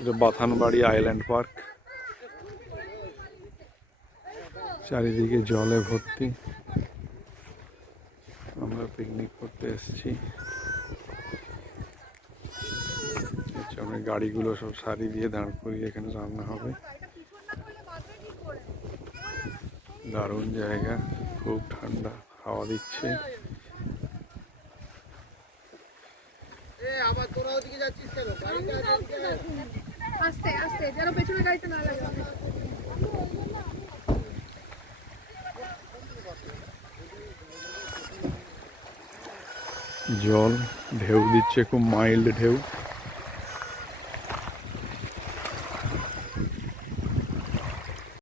এটা বাথানবাড়ি island park. চারিদিকে জলে ভর্তি। আমরা পিকনিক করতে এসেছি। সামনে গাড়িগুলো সব সারি দিয়ে দাঁড় করিয়ে এখানে রান্না হবে। দারুণ জায়গা, খুব ঠান্ডা হাওয়া দিচ্ছে। জল ঢেউ দিচ্ছে, খুব মাইল্ড ঢেউ।